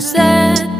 rush that.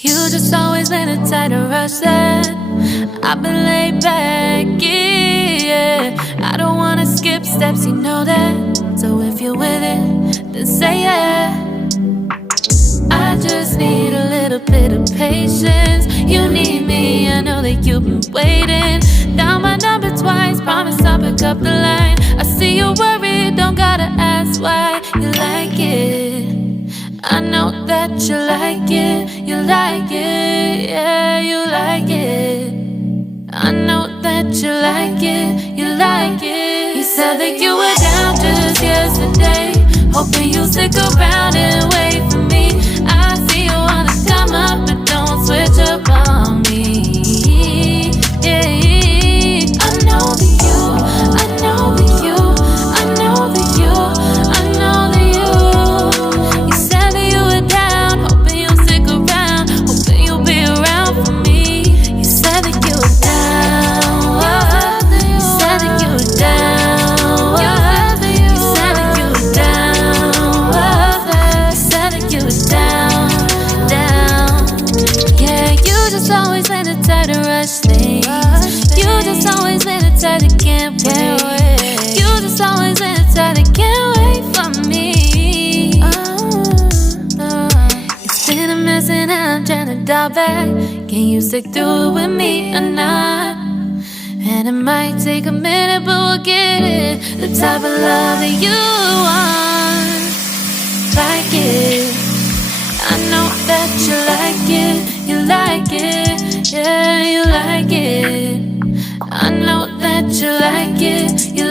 You just always been a tight to rush that. I've been laid back, yeah. I don't wanna skip steps, you know that. So if you're with it, then say yeah. I just need a little bit of patience. You need me, I know that you've been waiting. Down my number twice, promise I'll pick up the line. I see you worried, don't gotta ask why. You like it, I know that you like it. You like it, yeah, you like it. I know that you like it, you like it. You said that you were down just yesterday, hoping you'll stick around and wait for me. I see you wanna come up, but don't switch up on me. Yeah, I know that you, I know that you, I know that you, I know that you. You said that you were down, hoping you'll stick around, hoping you'll be around for me. You said that you were down, you said that you were down, you said that you were down, you said that you were down, down. Yeah, you just always been the type to rush things. You just always been the type that can't wait. You just always been the type that can't wait for me. It's been a mess and I'm trying to dial back. Can you stick through it with me or not? And it might take a minute, but we'll get it. The type of love that you want, like it. I know that you like it, you like it, yeah, you like it. I know that you like it, you